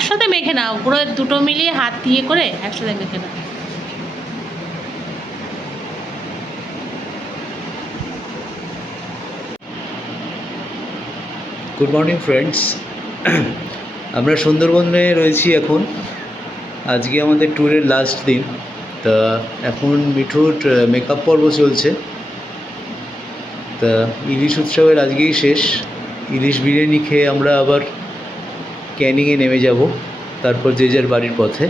একসাথে মেখে নাও, পুরো দুটো মিলিয়ে হাত দিয়ে করে একসাথে মেখে নাও। গুড মর্নিং ফ্রেন্ডস, আমরা সুন্দরবনে রয়েছি এখন। আজকে আমাদের ট্যুরের লাস্ট দিন। তা এখন মিঠুর মেকআপ পর্ব চলছে। তা ইলিশ উৎসবের আজকেই শেষ। ইলিশ বিরিয়ানি খেয়ে আমরা আবার ক্যানিংয়ে নেমে যাব, তারপর যে যার বাড়ির পথে।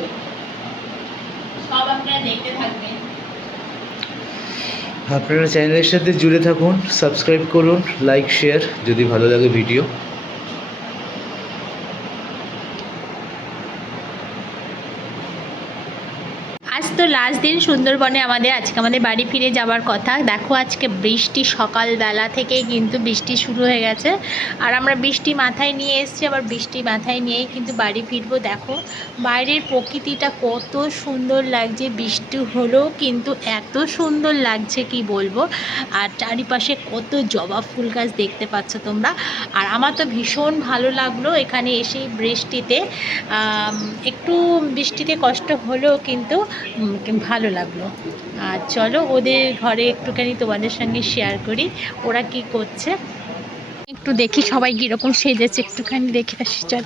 আপনারা চ্যানেলের সাথে জুড়ে থাকুন, সাবস্ক্রাইব করুন, লাইক শেয়ার যদি ভালো লাগে ভিডিও। আজ তো লাস্ট দিন সুন্দরবনে আমাদের। আজকে আমাদের বাড়ি ফিরে যাওয়ার কথা। দেখো আজকে বৃষ্টি, সকালবেলা থেকেই কিন্তু বৃষ্টি শুরু হয়ে গেছে। আর আমরা বৃষ্টি মাথায় নিয়ে এসেছি, আবার বৃষ্টি মাথায় নিয়েই কিন্তু বাড়ি ফিরবো। দেখো বাইরের প্রকৃতিটা কত সুন্দর লাগছে, বৃষ্টি হলেও কিন্তু এত সুন্দর লাগছে কি বলবো। আর চারিপাশে কত জবা ফুল গাছ দেখতে পাচ্ছ তোমরা। আর আমার তো ভীষণ ভালো লাগলো এখানে এসেই বৃষ্টিতে। একটু বৃষ্টিতে কষ্ট হলেও কিন্তু ভালো লাগলো। আর চলো ওদের ঘরে একটুখানি তোমাদের সঙ্গে শেয়ার করি ওরা কি করছে, একটু দেখি সবাই কীরকম সেজেছে, একটুখানি দেখে আসি। চল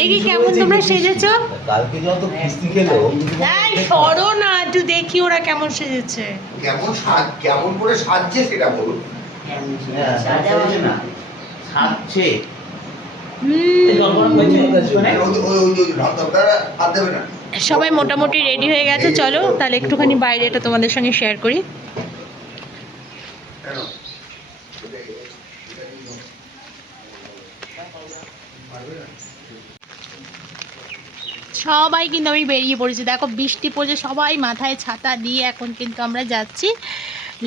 দেখি কেমন তোমরা সেজেছো। সরো না, একটু দেখি ওরা কেমন সেজেছে। কেমন করে সাজছে সেটা বলুন। সাজছে সবাই মোটামুটি রেডি হয়ে গেছে। চলো তাহলে একটুখানি বাইরে এটা তোমাদের সঙ্গে শেয়ার করি। সবাই কিন্তু আমি বেরিয়ে পড়েছি, দেখো বৃষ্টি পড়ছে, সবাই মাথায় ছাতা দিয়ে এখন কিন্তু আমরা যাচ্ছি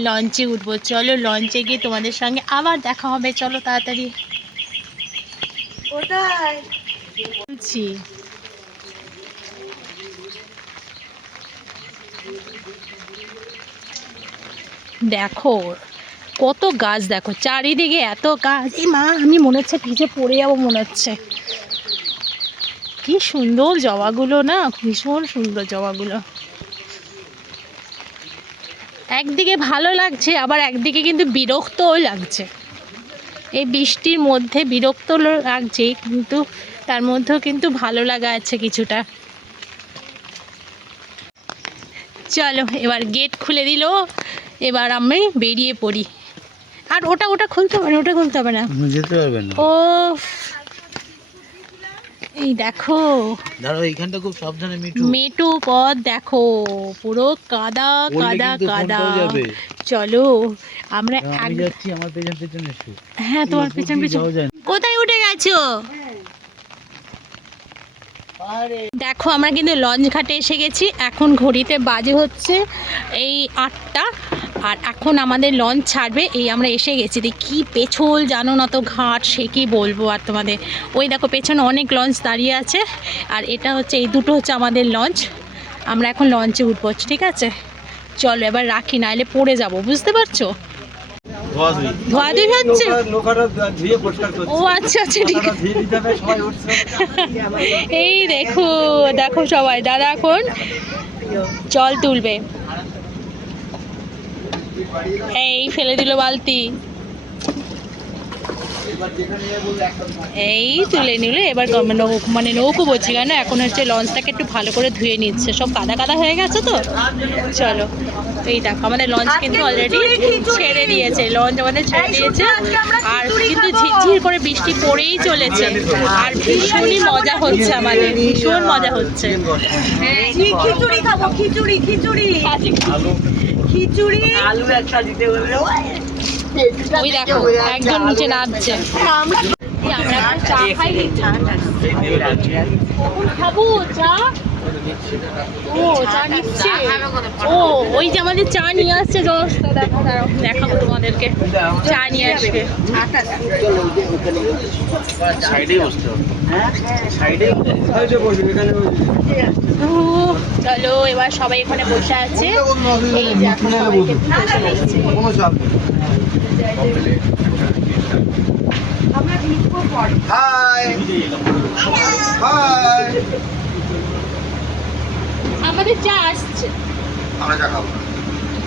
লঞ্চে উঠবো। চলো লঞ্চে গিয়ে তোমাদের সঙ্গে আবার দেখা হবে। চলো তাড়াতাড়ি। কোথায় বলছি দেখো কত গাছ, দেখো চারিদিকে এত গাছ। এই মা, আমি মনে হচ্ছে ভিজে পড়ে যাবো মনে হচ্ছে। কি সুন্দর জবাগুলো না, ভীষণ সুন্দর জবাগুলো। একদিকে ভালো লাগছে, আবার একদিকে কিন্তু বিরক্তও লাগছে। এই বৃষ্টির মধ্যে বিরক্ত লাগছে, কিন্তু তার মধ্যেও কিন্তু ভালো লাগা আছে কিছুটা। চলো এবার গেট খুলে দিল, এবার আমি বেরিয়ে পড়ি। আর ওটা খুলতে হবে না, ওটা খুলতে হবে না, যেতে পারবেন না। ও এই দেখো দাঁড়াও, এইখানটা খুব সাবধানে। মেটু পথ দেখো, পুরো কাদা কাদা কাদা। চলো আমরা যাচ্ছি, আমার পেছন পেছন এসো। হ্যাঁ তোমার পেছন পেছন। কোথায় উঠে গেছো? দেখো আমরা কিন্তু লঞ্চ ঘাটে এসে গেছি। এখন ঘড়িতে বাজে হচ্ছে এই 8টা। আর এখন আমাদের লঞ্চ ছাড়বে, এই আমরা এসে গেছি। কি পেছল জানো না তো ঘাট, সে কি বলবো আর তোমাদের। ওই দেখো পেছনে অনেক লঞ্চ দাঁড়িয়ে আছে, আর এটা হচ্ছে, এই দুটো হচ্ছে আমাদের লঞ্চ। আমরা এখন লঞ্চে উঠবো, ঠিক আছে? চলো এবার রাখি, নাহলে পড়ে যাব, বুঝতে পারছো? ধোয়াধুয়ি হচ্ছে। ও আচ্ছা আচ্ছা ঠিক আছে। এই দেখো দেখো সবাই, দাদা এখন জল তুলবে। এই ফেলে দিল বালতি, এই তুলে নিলে। এবার মানে নৌকো বলছি কেন, এখন হচ্ছে লঞ্চটাকে একটু ভালো করে ধুয়ে নিচ্ছে, সব কাদা কাদা হয়ে গেছে তো। চলো এই দেখো আমাদের লঞ্চ কিন্তু অলরেডি ছেড়ে দিয়েছে, লঞ্চ আমাদের ছেড়ে দিয়েছে। আর কিন্তু ঝিরঝির করে বৃষ্টি পড়েই চলেছে, আর ভীষণই মজা হচ্ছে, আমাদের ভীষণ মজা হচ্ছে। খিচুড়ি খাবো, খিচুড়ি খিচুড়ি খিচুড়ি আলু একটা দিতে বললে। ওই দেখো একজন নিচে নাচছে। আমরা চা খাই, খাবো চা। ও চা নিচ্ছে, ও ওই যে আমাদের চা নিয়ে আসছে। দেখো দেখাবো তোমাদেরকে, চা নিয়ে আসবে। চলো এবার সবাই এখানে বসে আছে। এই যে এখন সবাইকে বসে দিচ্ছে। আমরা ভিজবো পরে। হাই আমাদের চা আসছে। আমরা চা খাবো না।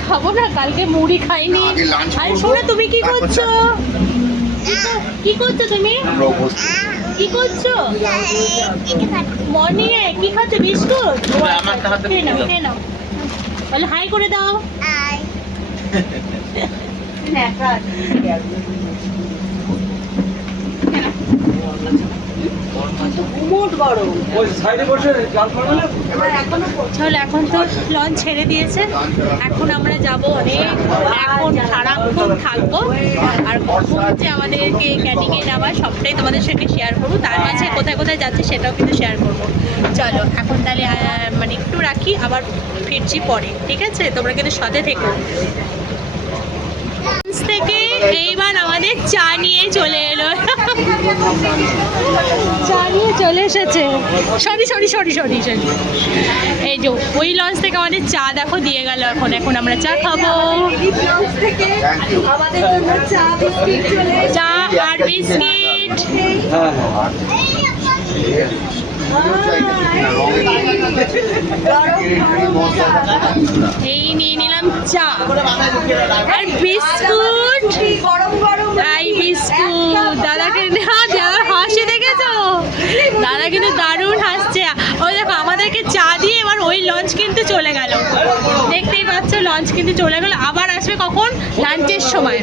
খাবো না, কালকে মুড়ি খাইনি। আগে lunch আরে করবো, শোনো, তুমি কি তারপর করছো? কি করছো তুমি? আমরা উপস্থিত। কি করছো? মর্নিং এ কি খাচ্ছো? বিস্কুট? খেয়ে নাও, খেয়ে নাও। বলো হাই করে দাও। চল, এখন তো লঞ্চ ছেড়ে দিয়েছে, এখন আমরা যাব অনেক, এখন সারাক্ষণ থাকবো। আর কখন যে আমাদেরকে ক্যানিংয়ে নামায় সবটাই তোমাদের সঙ্গে শেয়ার করবো। তার মাঝে কোথায় কোথায় যাচ্ছে সেটাও কিন্তু শেয়ার করবো। চলো এখন তাহলে মানে একটু রাখি, আবার ফিরছি পরে, ঠিক আছে? তোমরা কিন্তু সাথে থেকো। লঞ্চ থেকে এইবার আমাদের চা নিয়ে চলে এলো, চা নিয়ে চলে এসেছে। Sorry sorry sorry sorry sorry এই যে ওই লঞ্চ থেকে আমাদের চা দেখো দিয়ে গেল। এখন আমরা চা খাবো। Thank you. আমাদের জন্য চা বিস্কিট চলে এসেছে। চা আর বিস্কিট। এই নিয়ে নিলাম চা আর বিস্কুট। গরম গরম এই বিস্কুট দাদাকে, হ্যাঁ দাদা হাসি দেখেছো? দাদা কিন্তু দারুণ হাসছে। ওই দেখো আমাদেরকে চা দিয়ে এবার ওই লঞ্চ কিন্তু চলে গেল। দেখতেই পাচ্ছ লঞ্চ কিন্তু চলে গেল। আবার আসবে কখন? লাঞ্চের সময়।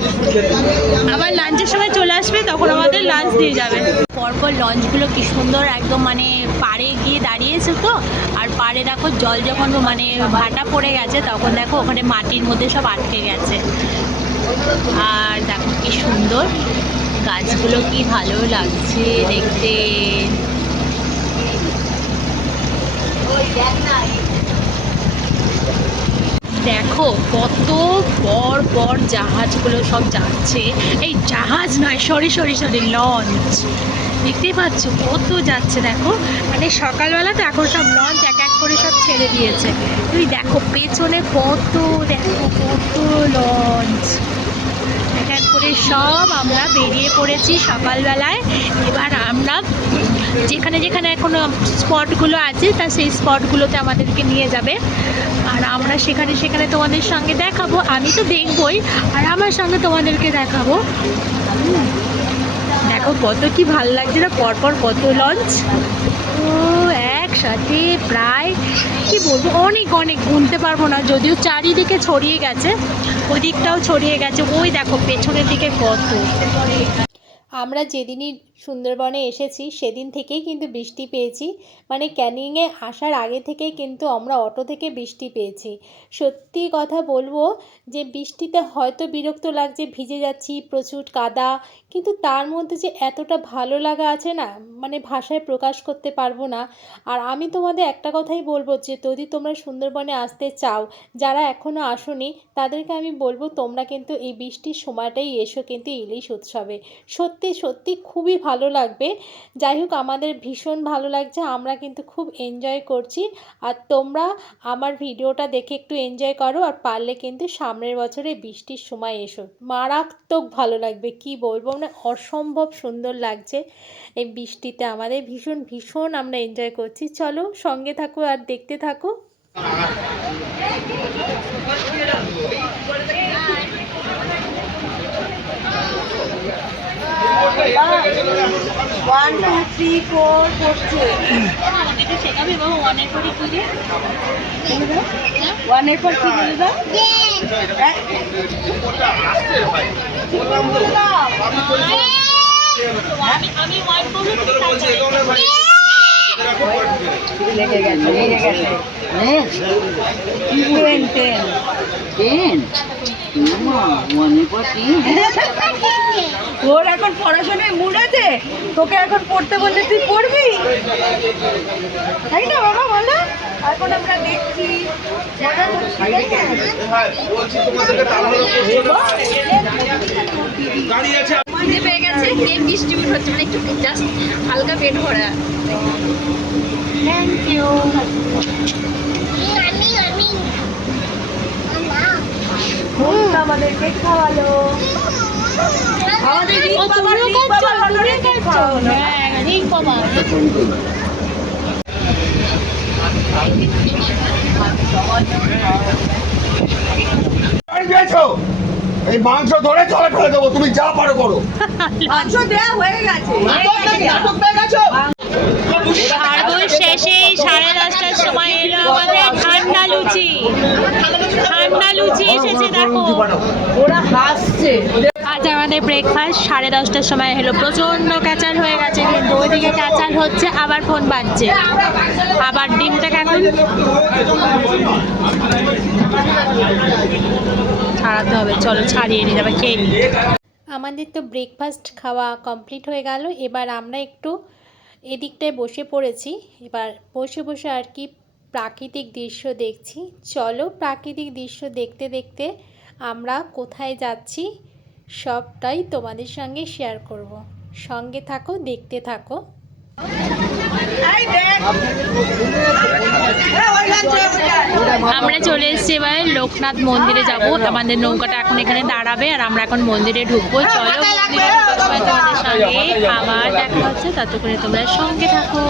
আবার লাঞ্চের সময় চলে আসবে, তখন আমাদের লাঞ্চ দিয়ে যাবে। পরপর লঞ্চগুলো কি সুন্দর একদম মানে পাড়ে গিয়ে দাঁড়িয়েছে তো। আর পাড়ে দেখো জল যখন মানে ভাটা পড়ে গেছে, তখন দেখো ওখানে মাটির মধ্যে সব আটকে গেছে। আর দেখো কি সুন্দর গাছগুলো, কি ভালো লাগছে দেখতে। দেখো কত পর পর জাহাজগুলো সব যাচ্ছে। এই জাহাজ নয়, সরি সরি সরি লঞ্চ। দেখতেই পাচ্ছ কত যাচ্ছে দেখো। মানে সকালবেলা তো, এখন সব লঞ্চ এক এক করে সব ছেড়ে দিয়েছে। তুই দেখো পেছনে কত, দেখো কত লঞ্চ এক এক করে সব আমরা বেরিয়ে পড়েছি সকালবেলায়। এবার আমরা যেখানে যেখানে এখনো স্পটগুলো আছে, তা সেই স্পটগুলোতে আমাদেরকে নিয়ে যাবে। আর আমরা সেখানে সেখানে তোমাদের সঙ্গে দেখাবো। আমি তো দেখবই, আর আমার সঙ্গে তোমাদেরকে দেখাবো। দেখো কত কি ভাল লাগছে না, পরপর কত লঞ্চ ও একসাথে। প্রায় কি বলবো, অনেক অনেক গুনতে পারবো না, যদিও চারিদিকে ছড়িয়ে গেছে, ওদিকটাও ছড়িয়ে গেছে। ওই দেখো পেছনের দিকে কত। আমরা যেদিনই সুন্দরবনে এসেছি সেদিন থেকেই কিন্তু বৃষ্টি পেয়েছি। মানে ক্যানিংয়ে আসার আগে থেকেই কিন্তু আমরা অটো থেকে বৃষ্টি পেয়েছি। সত্যি কথা বলবো যে বৃষ্টিতে হয়তো বিরক্ত লাগছে, ভিজে যাচ্ছি, প্রচুর কাদা, কিন্তু তার মধ্যে যে এতটা ভালো লাগা আছে না, মানে ভাষায় প্রকাশ করতে পারবো না। আর আমি তোমাদের একটা কথাই বলবো যে যদি তোমরা সুন্দরবনে আসতে চাও, যারা এখনও আসোনি তাদেরকে আমি বলবো তোমরা কিন্তু এই বৃষ্টির সময়টাই এসো কিন্তু ইলিশ উৎসবে। সত্যি সত্যি খুবই ভালো লাগবে। যাই হোক আমাদের ভীষণ ভালো লাগছে, আমরা কিন্তু খুব এনজয় করছি। আর তোমরা আমার ভিডিওটা দেখে একটু এনজয় করো, আর পারলে কিন্তু সামনের বছরে বৃষ্টির সময় এসো, মারাত্মক ভালো লাগবে। কি বলবো, মানে অসম্ভব সুন্দর লাগছে এই বৃষ্টিতে। আমাদের ভীষণ ভীষণ আমরা এনজয় করছি। চলো সঙ্গে থাকো আর দেখতে থাকো। ওয়ান টু থ্রি ফোর করছে। শেখাবে বাবা, অনেক করে কি রে? ওয়ানের পর কি বলবা? আমি ওয়ান করবো। লেগে গেছে লেগে গেছে। Ten ten ten. ওর এখন পড়াশোনায় মুড আছে, তোকে এখন পড়তে বললে তুই পড়বি, তাই না বাবা বলো? এখন আমরা দেখছি খিদে পেয়ে গেছে, কেক ডিস্ট্রিবিউট হচ্ছে, মানে একটু জাস্ট হালকা পেট ভরা। Thank you. আমাদেরকে খাওয়ালো, আমাদের রিক বাবা, রিক বাবা, রিক বাবা। এই মাংস ধরে চলে ফেলে দেবো, তুমি যা পারো করো। মাংস দেয়া হয়ে গেছে। শারদুল শেষে 10:30টার সময় এলো আমাদের ঠান্ডা লুচি। ঠান্ডা লুচি এসেছে দেখো। ওরা হাসছে। আজ আমাদের ব্রেকফাস্ট 10:30টার সময় হলো। প্রচণ্ড ক্যাচাল হয়ে গেছে, কিন্তু ওইদিকে ক্যাচাল হচ্ছে, আবার ফোন বাজছে, আবার ডিমটা এখন ছাড়াতে হবে। চলো ছাড়িয়ে নিয়ে যাবে, খেয়ে নিই। আমাদের তো ব্রেকফাস্ট খাওয়া কমপ্লিট হয়ে গেল। এবার আমরা একটু এদিকটায় বসে পড়েছি। এবার বসে বসে আর কি প্রাকৃতিক দৃশ্য দেখছি। চলো প্রাকৃতিক দৃশ্য দেখতে দেখতে আমরা কোথায় যাচ্ছি সবটাই তোমাদের সঙ্গে শেয়ার করব। সঙ্গে থাকো, দেখতে থাকো। আমরা চলে এসেছি এবার লোকনাথ মন্দিরে যাব। আমাদের নৌকাটা এখন এখানে দাঁড়াবে আর আমরা এখন মন্দিরে ঢুকবো। চলো মন্দিরে ঢুকবো তোমাদের সঙ্গে আবার দেখা হচ্ছে, তাতে করে তোমরা সঙ্গে থাকো।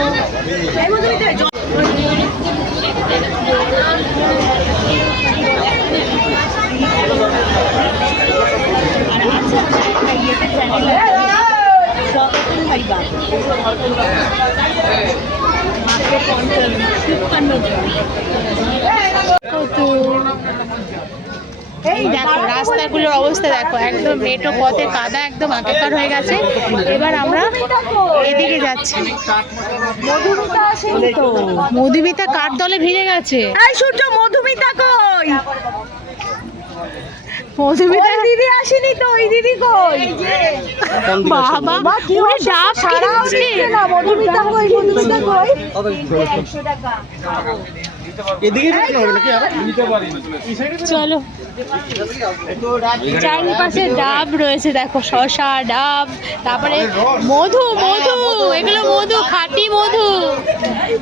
এই দেখো রাস্তাগুলোর অবস্থা দেখো, একদম মেঠো পথে কাদা একদম একাকার হয়ে গেছে। এবার আমরা এদিকে যাচ্ছি। মধুমিতা আসেনি তো। মধুমিতা কার দলে ভিড়ে গেছে? এই সূর্য, মধুমিতা কই? মধুমিতা ওই দিদি আসেনি তো, ওই দিদি কই? বাবা ওরে ডাব সারা কিনছে। হচ্ছে না। মধুমিতা কই? মধুমিতা কই? চলো চারিপাশে ডাব রয়েছে দেখো, শসা ডাব, তারপরে মধু। মধু এগুলো মধু, খাঁটি মধু,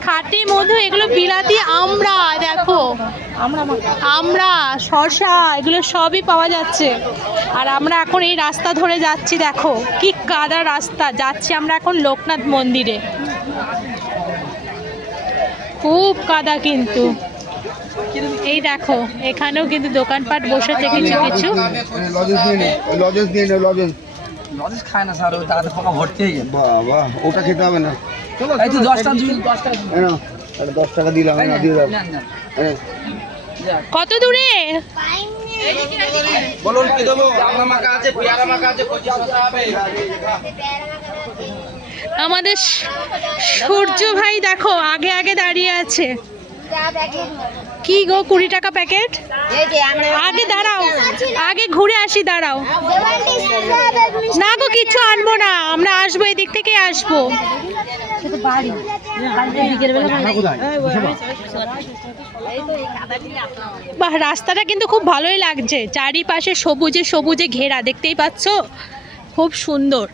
খাঁটি মধু। এগুলো বিলাতি আমড়া দেখো, আমড়া, শসা, এগুলো সবই পাওয়া যাচ্ছে। আর আমরা এখন এই রাস্তা ধরে যাচ্ছি, দেখো কি কাদা রাস্তা। যাচ্ছি আমরা এখন লোকনাথ মন্দিরে। খুব কাদা কিন্তু। এই দেখো এখানেও কিন্তু দোকানপাট বসেছে কিছু কিছু। লজেস খায় না স্যার, ওই দাদা পোকা ভর্তি হয়ে যায়। বাবা, ওটা খেতে হবে না। এই তো 10টা দিন। 10 টাকা দিলাম, না দিয়ে দাও। কত দূরে? বলুন কি দেবো? আমরা মাখা আছে, পেয়ারা মাখা আছে, কচি শসা হবে। আমাদের সূর্য ভাই দেখো আগে আগে দাঁড়িয়ে আছে। কি গো 20 টাকা প্যাকেট? আগে দাঁড়াও, আগে ঘুরে আসি, দাঁড়াও। না গো কিছু আনবো না, আমরা আসবো, এদিক থেকে আসবো। বাহ, রাস্তাটা কিন্তু খুব ভালোই লাগছে। চারিপাশে সবুজে সবুজে ঘেরা, দেখতেই পাচ্ছো, খুব সুন্দর।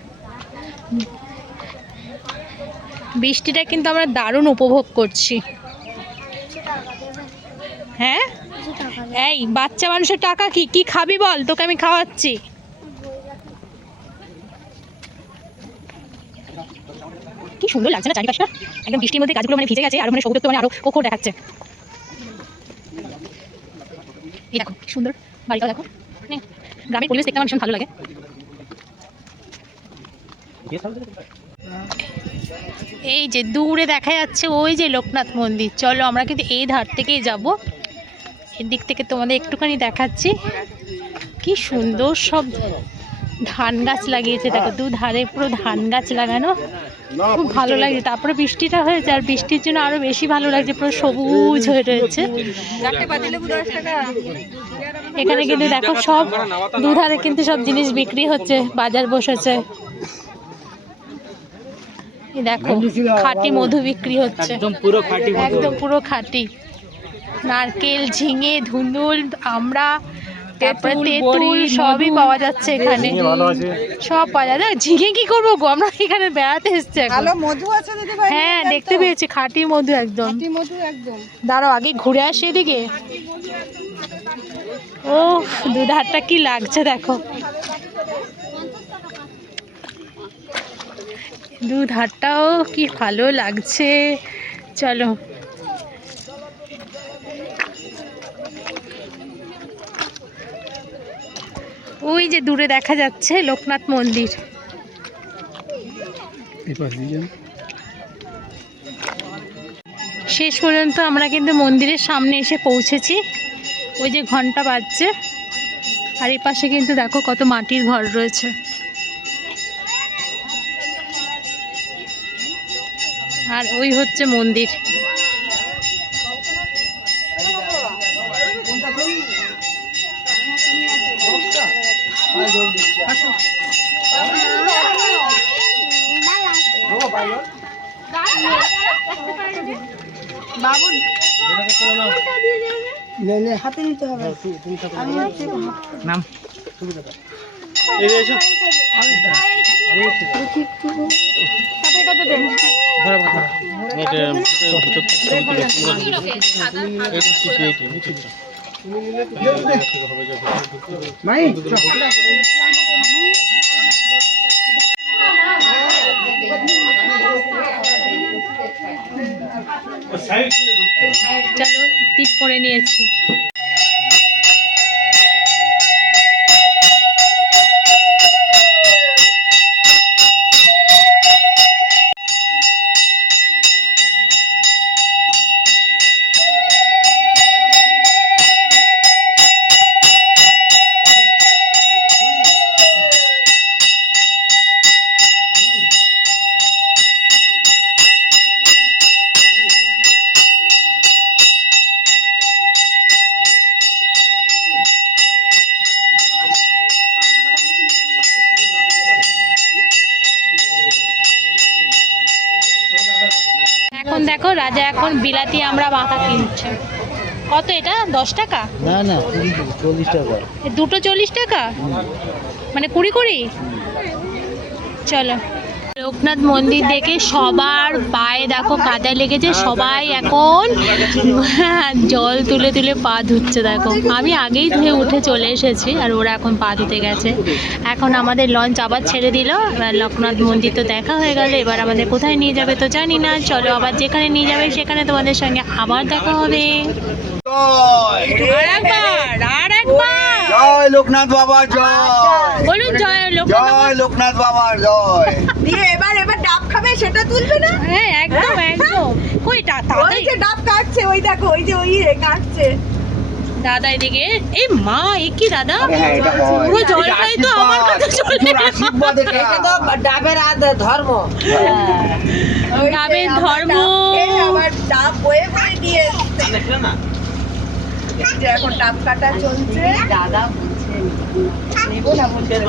বৃষ্টিটা কিন্তু আমরা দারুণ উপভোগ করছি। হ্যাঁ এই বাচ্চা মানুষের টাকা কি কি খাবি বল, তোকে আমি খাওয়াচ্ছি। কি সুন্দর লাগছে না চারিপাশটা, একদম বৃষ্টির মধ্যে গাছগুলো মানে ভিজে গেছে, আর মানে সবুজ মানে আরো প্রখর দেখাচ্ছে। এই দেখো কি সুন্দর বাড়িটা, দেখো মানে গ্রামের পরিবেশ দেখতে আমার ভীষণ ভালো লাগে। এই যে দূরে দেখা যাচ্ছে ওই যে লোকনাথ মন্দির। চলো আমরা কিন্তু এই ধার থেকেই যাব, এদিক থেকে তোমাদের একটুখানি দেখাচ্ছি। কি সুন্দর সব ধান গাছ লাগিয়েছে দেখো, দুধারে পুরো ধান গাছ লাগানো, খুব ভালো লাগছে। তারপরে বৃষ্টিটা হয়েছে, আর বৃষ্টির জন্য আরো বেশি ভালো লাগছে, পুরো সবুজ হয়ে রয়েছে। এখানে কিন্তু দেখো সব দুধারে কিন্তু সব জিনিস বিক্রি হচ্ছে, বাজার বসেছে। এই দেখো খাঁটি মধু বিক্রি হচ্ছে, একদম পুরো খাঁটি। নারকেল, ঝিঙে, ধুন্দুল, আমড়া, তারপরে তেঁতুল সবই পাওয়া যাচ্ছে এখানে, সব পাওয়া যায়। ঝিঙে কি করবো গো, আমরা এখানে বেড়াতে এসেছি এখন। ভালো মধু আছে দিদি ভাই? হ্যাঁ দেখতে পেয়েছি, খাঁটি মধু একদম। খাঁটি মধু একদম। দাঁড়াও আগে ঘুরে আসি এদিকে। ও দুধারটা কি লাগছে দেখো, দুধারটাও কি ভালো লাগছে। চলো ওই যে দূরে দেখা যাচ্ছে লোকনাথ মন্দির। শেষ পর্যন্ত আমরা কিন্তু মন্দিরের সামনে এসে পৌঁছেছি। ওই যে ঘন্টা বাজছে, আর এই পাশে কিন্তু দেখো কত মাটির ঘর রয়েছে। আর ওই হচ্ছে মন্দির। বাবু হাতে নিতে হবে। নাম চলো টিপ করে নিয়েছি। এখন দেখো রাজা এখন বিলাতি আমরা মাখা কিনছে। কত এটা? 10 টাকা? না না 40 টাকা। এ দুটো 40 টাকা, মানে 20 চলো। লোকনাথ মন্দির দেখে সবার পায়ে দেখো কাদা লেগেছে, সবাই এখন জল তুলে তুলে পা ধুচ্ছে। দেখো আমি আগেই ধুয়ে উঠে চলে এসেছি, আর ওরা এখন পা ধুতে গেছে। এখন আমাদের লঞ্চ আবার ছেড়ে দিল। এবার লোকনাথ মন্দির তো দেখা হয়ে গেল, এবার আমাদের কোথায় নিয়ে যাবে তো জানি না। চলো আবার যেখানে নিয়ে যাবে সেখানে তোমাদের সঙ্গে আবার দেখা হবে। জয় লোকনাথ বাবা জয়। বলুন জয় লোকনাথ বাবা। জয় লোকনাথ বাবা জয়। দিয়ে এবার ডাব খাবে, সেটা তুলবে না? হ্যাঁ একদম একদম। কই ওই যে ডাব কাটছে, ওই দেখো, ওই যে ওই কাটছে দাদা এদিকে। এই মা, এ কি দাদা? হ্যাঁ, এটা হয়। পুরো জলটাই তো আমার কাছে চলে এলো। আশীর্বাদ এটা। ডাবের ধর্ম। ওই যে ডাবের আবার ধর্ম। ডাব খেয়ে আবার ডাব বয়ে বয়ে নিয়ে এসছে। এই যে এখন ডাব কাটা চলছে। দাদা নেবো না বলছে না?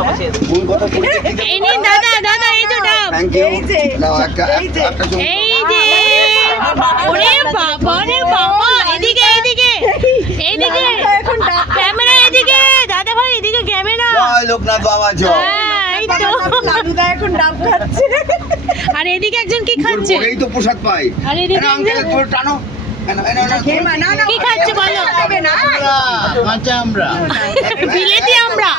কোন কথা বলতে এই নিন দাদা, দাদা এই যে ডাব। Thank you. এই যে, নাও একটা এই যে। একটা জমি। এই যে ওরে বাবা রে বাবা, এদিকে এদিকে এইদিকে এখন ডাব ক্যামেরা, এদিকে দাদা ভাই, এদিকে ক্যামেরা। জয় লোকনাথ বাবা জয়। হ্যাঁ এই তো। লালুদা এখন ডাব খাচ্ছে। আর এদিকে একজন কি খাচ্ছে? এই তো প্রসাদ পাই। আর এদিকে আঙ্কেল একজন তোর টানো। খেমা, না, না, কি খাচ্ছে বলো? খাবে না। কাঁচা আমরা। বিলেতি আমরা,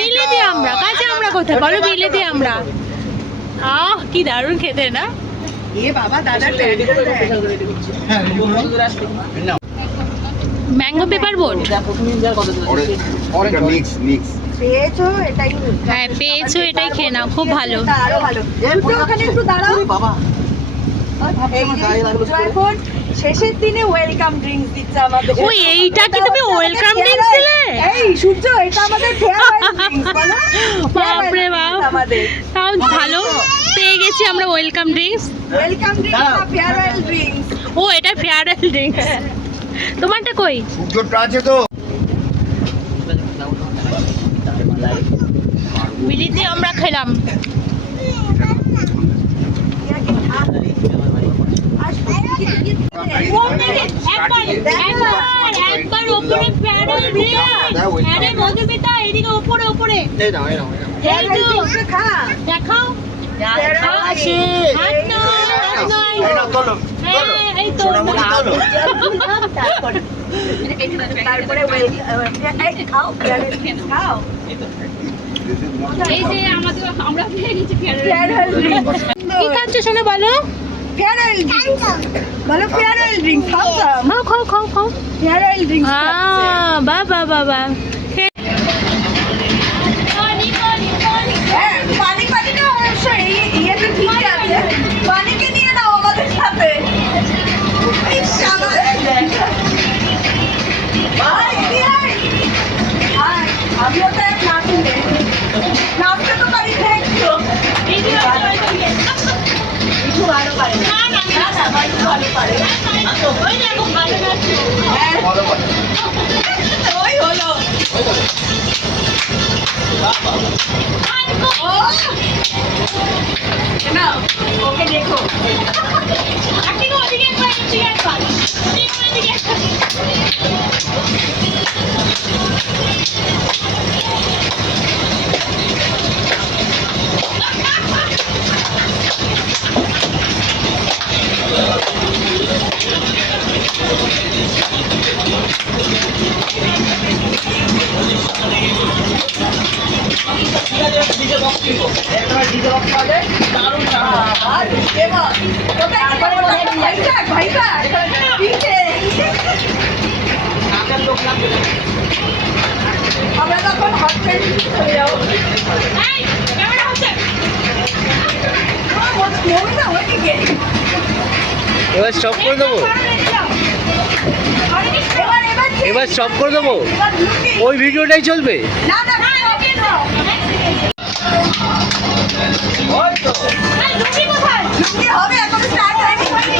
বিলেতি আমরা। কাঁচা আমরা কোথায় বলো? বিলেতি আমরা। আহ কি দারুণ খেতে না? এ বাবা, দাদা প্যান্ট করে দেয়। Mango paper boat. ওরে মিক্স মিক্স। পেয়েছো, এটাই হ্যাঁ পেয়েছো, এটাই খেয়ে নাও, খুব ভালো। এটা আরো ভালো। একটু ওখানে একটু দাঁড়াও। এই যে এখন শেষের দিনে ওয়েলকাম ড্রিঙ্কস দিচ্ছে আমাদের। ওই এইটা কি তুমি ওয়েলকাম ড্রিঙ্কস দিলে? এই সূর্য, এটা আমাদের ফেয়ারওয়েল ড্রিঙ্কস বলো। বাপরে বাপ, আমাদের তাও ভালো পেয়ে গেছি আমরা ওয়েলকাম ড্রিঙ্কস। ওয়েলকাম ড্রিঙ্কস না ফেয়ারওয়েল ড্রিঙ্কস। ও এটা ফেয়ারওয়েল ড্রিঙ্কস। তোমারটা কই? সূর্যটা আছে তো। বিলিতে আমরা খেলাম। একবার উপরে ফেয়ারওয়েল ড্রিঙ্কস। আরে মধুমিতা এদিকে উপরে উপরে। এই নাও এই নাও। এই তো খা দেখাও। আসে হাত নাও, হাত নাও। এই নাও তোলো। হ্যাঁ এই তো। সোনামণি তোলো। তারপরে খাও ফেয়ারওয়েল ড্রিঙ্কস খাও। এই যে আমাদের আমরা পেয়ে গেছি ফেয়ারওয়েল ড্রিঙ্কস। কি খাচ্ছ শোনো বলো? ফেয়ারওয়েল ড্রিঙ্কস বলো। ফেয়ারওয়েল ড্রিঙ্কস খাও। খাও খাও খাও খাও। ফেয়ারওয়েল ড্রিঙ্কস বাহ বাহ বাহ বাহ। পারে না। না, মাইনু ভালো পারে। হ্যাঁ, ওই হলো। ও, না, ওকে দেখো। আর এবার কোথায় ভাইজাগ ভাইজাগ পিঠে আমরা তখন হচ্ছে চলে যাবো এবার স্টপ করে দেবো, এবার স্টপ করে দেবো, ওই ভিডিওটাই চলবে। না না না লুঙ্গি হবে এখন স্টার্ট হয়নি তুমি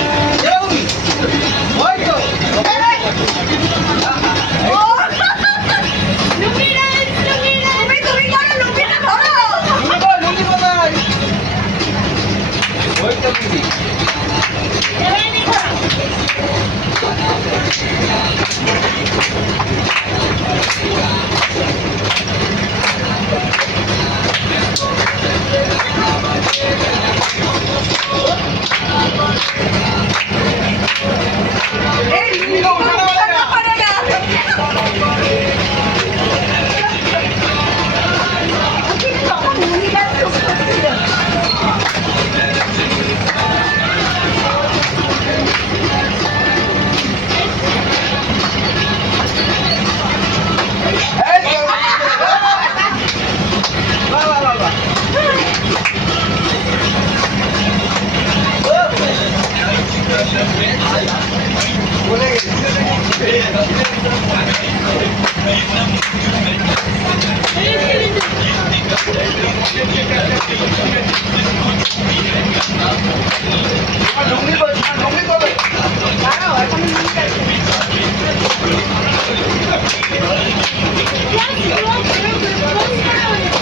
করো লুঙ্গিটা ধরো এই লুঙ্গি করে না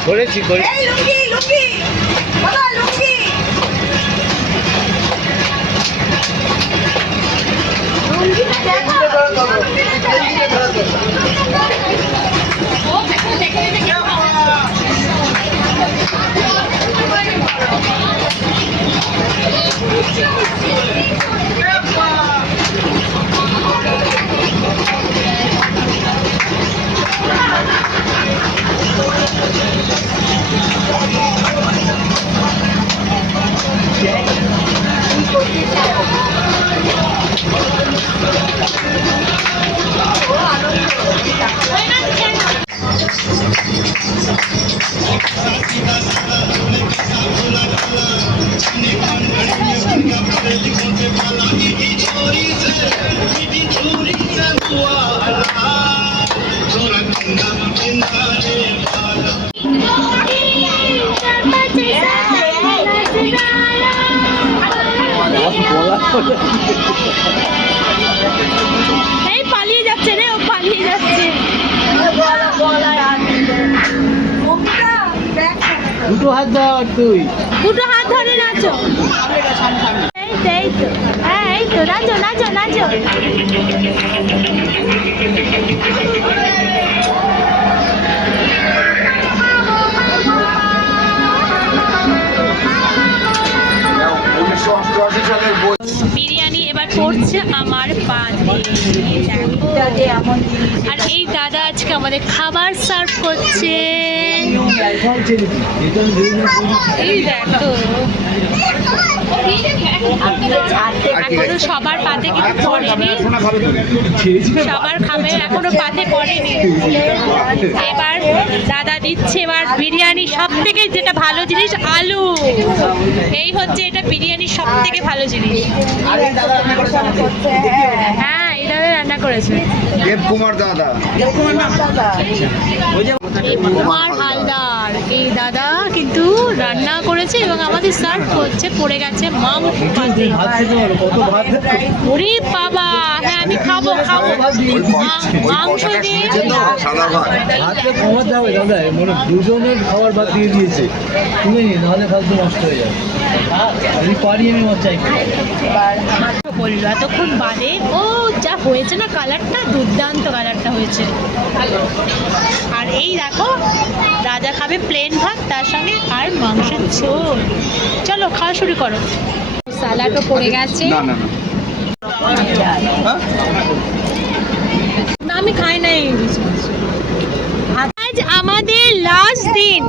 করেছি করে এই লুঙ্গি লুঙ্গি বাবা লুঙ্গি লুঙ্গিটা এই পালিয়ে যাচ্ছে রে, ও পালিয়ে যাচ্ছে। দুটো হাত ধর তুই, দুটো হাত ধরে নাচো। এই তো এই তো, হ্যাঁ এই তো, নাচো নাচো নাচো। বিরিয়ানি এবার পড়ছে আমার পা দিয়ে, দেখো। আর এই দাদা আজকে আমাদের খাবার সার্ভ করছে, এই দেখো। এখনো সবার পাতে কিন্তু পড়েনি, সবার খাবে এখনো পাতে পড়েনি। এবার দাদা দিচ্ছে এবার বিরিয়ানি, সব থেকে যেটা ভালো জিনিস আলু, এই হচ্ছে এটা বিরিয়ানির সব থেকে ভালো জিনিস। হ্যাঁ এই দাদা রান্না করেছে। দেব কুমার দাদা। এই কুমার হালদার এই দাদা কিন্তু রান্না করেছে এবং আমাদের সার্ভ করছে। পড়ে গেছে মাংস ভাতে। কত ভাত ওরে বাবা, হ্যাঁ আমি খাবো মাংস দিয়ে। ভাতটা কমাতে হবে দাদা, মানে দুজনের খাবার ভাত দিয়ে দিয়েছে, তুলে নি নাহলে খাদ্য নষ্ট হয়ে যাবে। আমি পারি, আমি মজাই বললো এতক্ষণ বাদে। ও যা হয়েছে না, কালারটা দুর্দান্ত কালারটা হয়েছে। আর এই দেখো রাজা খাবে প্লেন ভাত, তার সঙ্গে আর মাংসের ঝোল। চলো খাওয়া শুরু করো। স্যালাডও পড়ে গেছে। না আমি খাই নাই। আজ আমাদের লাস্ট দিন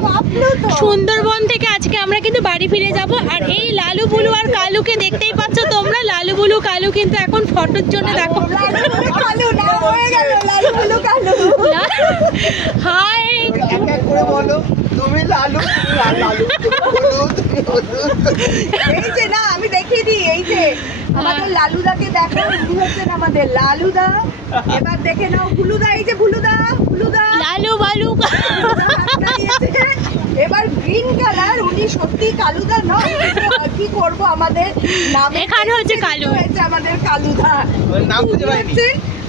সুন্দরবন থেকে। আজকে আমরা কিন্তু বাড়ি ফিরে যাব। আর এই লালু বুলু আর কালুকে দেখতেই পাচ্ছ তোমরা। লালু বুলু কালু কিন্তু এখন ফটোর জন্য দেখো। হাই করে বলো তুমি লালু এই যে না আমি দেখিয়ে দিই, এই যে আমাদের লালুদাকে দেখো, উনি হচ্ছেন আমাদের লালুদা। এবার দেখে নাও ভুলুদা, এই যে ভুলুদা লালু বালু। এবার গ্রিন কালার, উনি সত্যি কালুদা নয়, কি করব আমাদের নাম এখানে হচ্ছে কালু, হয়েছে আমাদের কালুদা। নাম খুঁজে পাইনি,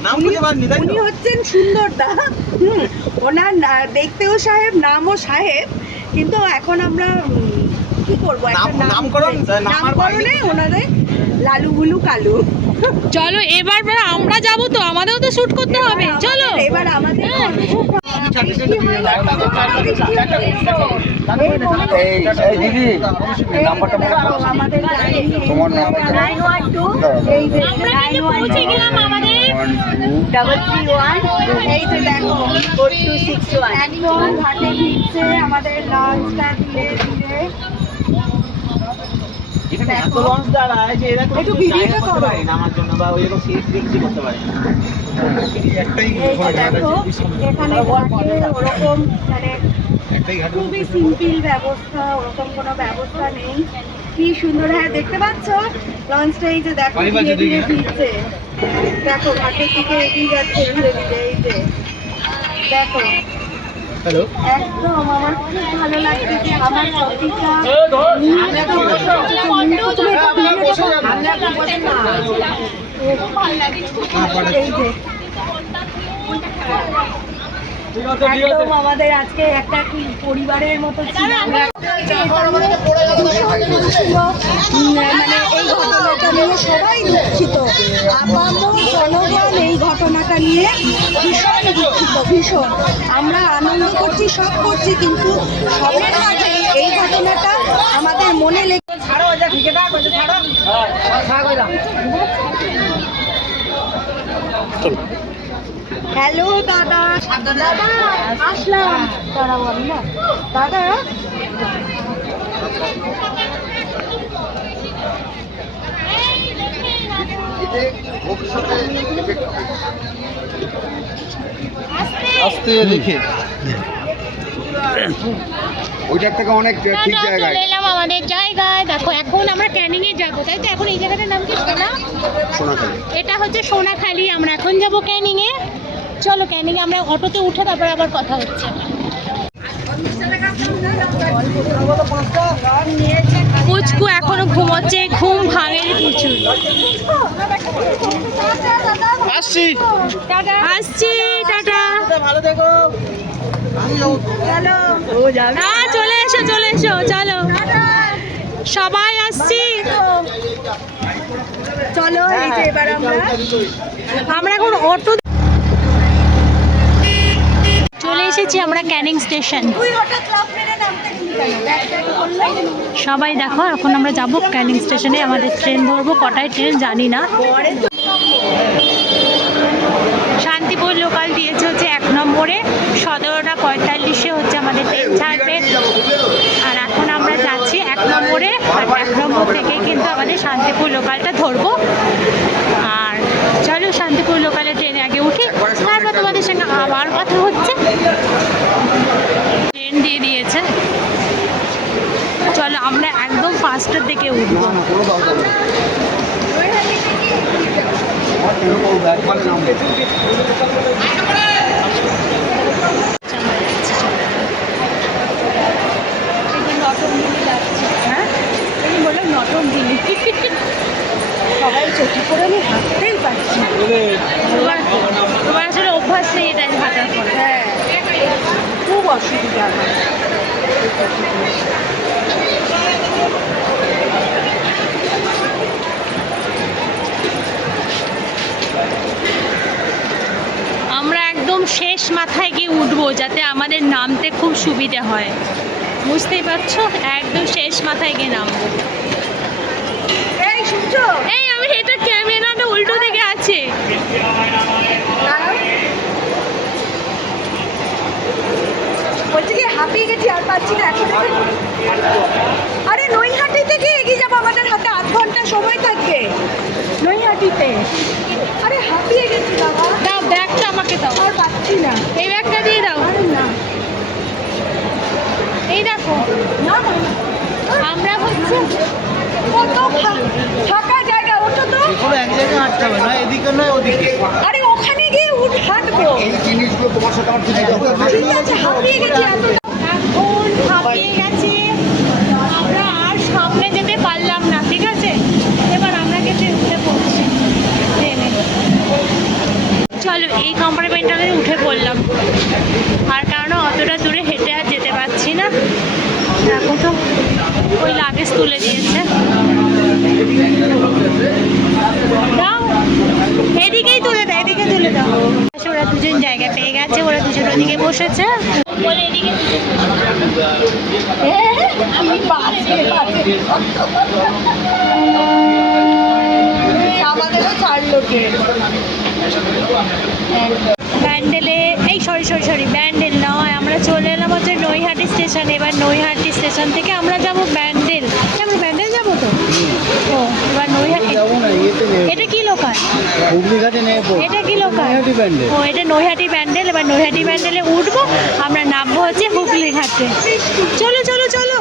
নাম খুঁজে পাইনি, তাই উনি তো? হচ্ছেন সুন্দরদা। ওনার দেখতেও সাহেব, নামও সাহেব, কিন্তু এখন আমরা কি করবো, একটা নামকরণে ওনাদের লালু বুলু কালু। চলো এবার আমরা যাব তো, আমাদেরও তো শুট করতে হবে। চলো এবার আমাদের দিদি নাম্বারটা তোমার নাম আমরা কিন্তু পৌঁছে গেলাম আমাদের এই যে দেখো একদম ঘাটে ফিরছে আমাদের লঞ্চটা ধীরে ধীরে। এখানে এত লঞ্চ দাঁড়ায় যে এরা একটু ভিডিওটা করো। আমার জন্য বা ওই রকম সিট বিক্রি করতে পারে না। একটাই এই যে দেখো এখানে ঘাটে ওরকম মানে খুবই সিম্পল ব্যবস্থা, ওরকম কোনো ব্যবস্থা নেই। কি সুন্দর, হ্যাঁ দেখতে পাচ্ছ লঞ্চটা, এই যে দেখো ধীরে ধীরে ফিরছে। দেখো ঘাটের দিকে এগিয়ে যাচ্ছে ধীরে ধীরে। এই যে দেখো হ্যালো, একদম আমার খুব ভালো লাগছে যে আমার সতীটা এই যে একদম আমাদের আজকে একটা কি পরিবারের মতো ছিল। মানে এই ঘটনাটা নিয়ে সবাই দুঃখিত, আপামর জনগণ এই ঘটনাটা নিয়ে ভীষণ দুঃখিত, ভীষণ। আমরা আনন্দ করছি, সব করছি, কিন্তু সবের মাঝে এই ঘটনাটা আমাদের মনে লেগে। হ্যালো দাদা, দাদা আসলাম, দাঁড়াও আমি না দাদা। আস্তে দেখে ওইটার থেকে অনেক ঠিক জায়গায়। চলে এলাম আমাদের জায়গায়। দেখো এখন আমরা ক্যানিং এ যাবো, তাই তো? এখন এই জায়গাটার নাম কি? সোনাখালি। এটা হচ্ছে সোনাখালি। আমরা এখন যাব ক্যানিং এ। চলো ক্যানিং এ আমরা অটোতে উঠে তারপরে আবার কথা হচ্ছে। পুচকু এখনো ঘুমোচ্ছে, ঘুম ভাঙেনি প্রচুর। আসছি আসছি, টাটা। ভালো দেখো। হ্যাঁ চলে এসো চলে এসো, চলো সবাই আসছি। চলো এই যে এবার আমরা এখন অটো চলে এসেছি আমরা ক্যানিং স্টেশন। সবাই দেখো এখন আমরা যাব ক্যানিং স্টেশনে। আমাদের ট্রেন ধরবো, কটায় ট্রেন জানি না। শান্তিপুর লোকাল দিয়েছে হচ্ছে 1 নম্বরে, 17:45 হচ্ছে আমাদের ট্রেন ছাড়বে। আর এখন আমরা যাচ্ছি 1 নম্বরে। আর 1 নম্বর থেকে কিন্তু আমাদের শান্তিপুর লোকালটা ধরবো। আর চলো শান্তিপুর লোকালে ট্রেনে আগে উঠি, তারপর তোমাদের সঙ্গে আবার কথা হচ্ছে। ট্রেন দিয়ে দিয়েছে, চলো আমরা একদম ফার্স্টের দিকে উঠবো। তোমার আসলে অভ্যাস নেই এটা হাঁটার পর। হ্যাঁ, খুব অসুবিধা আমার। আমরা একদম শেষ মাথায় গিয়ে উঠবো যাতে আমাদের নামতে খুব সুবিধে হয়, বুঝতেই পারছো? একদম শেষ মাথায় গিয়ে নামবো। এই শুনছো? এই আমি এটা ক্যামেরাটা উল্টো দিকে আছে। বলছি কি হাঁপিয়ে গেছি, আর পাচ্ছি না এখন। আরে নৈহাটি থেকে এগিয়ে যাবো, আমাদের হাতে 8 ঘন্টা সময় থাকবে নৈহাটিতে। আরে হাঁপিয়ে গেছি বাবা। দাও ব্যাগটা আমাকে দাও, আর পাচ্ছি না। এই ব্যাগটা দিয়ে দাও। আরে না এই দেখো না না, আমরা হচ্ছে কত ফাঁকা জায়গা, ওঠো তো। এগুলো এক জায়গায় হাঁটতে হবে না, এদিকে নয় ওদিকে। আরে ওখানে গিয়ে হাঁটবো। এই জিনিসগুলো তোমার সাথে আমার দিদি দরকার। ঠিক আছে, হাঁপিয়ে গেছি এত। এখন হাঁপিয়ে গেছি আমরা, আর সামনে যেতে পারলাম না, ঠিক আছে? এবার আমরা গেছি উঠে পড়ছি ট্রেনে। চলো এই কম্পার্টমেন্টালে উঠে পড়লাম, আর কারণ অতটা দূরে হেঁটে আর যেতে পারছি না। এখন তো ওই লাগেজ তুলে দিয়েছে। দাও এদিকেই তুলে দাও, এদিকে তুলে দাও। ওরা দুজন জায়গা পেয়ে গেছে, ওরা দুজন ওদিকে বসেছে, বলে এদিকে আমাদেরও ছাড়লো কে? ব্যান্ডেলে, এই সরি ব্যান্ডেল নয়, আমরা চলে এলাম হচ্ছে নৈহাটি স্টেশনে। এবার নৈহাটি স্টেশন থেকে আমরা যাব ব্যান্ডেল। আমরা ব্যান্ডেল যাবো তো। ও এবার নৈহাটি, এটা কি লোকাল? হুগলিঘাটে নেবো। এটা কি লোকাল? ও এটা নৈহাটি ব্যান্ডেল। এবার নৈহাটি ব্যান্ডেলে উঠবো, আমরা নামবো হচ্ছে হুগলি ঘাটে। চলো চলো চলো।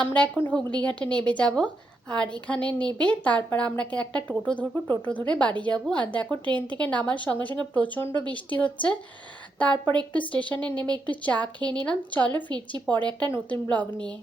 আমরা এখন হুগলি ঘাটে নেমে যাব, আর এখানে নেবে তারপর আমরা একটা টোটো ধরবো, টোটো ধরে বাড়ি যাব। আর দেখো ট্রেন থেকে নামার সঙ্গে সঙ্গে প্রচণ্ড বৃষ্টি হচ্ছে। তারপরে একটু স্টেশনে নেমে একটু চা খেয়ে নিলাম। চলো ফিরছি পরে একটা নতুন ব্লগ নিয়ে।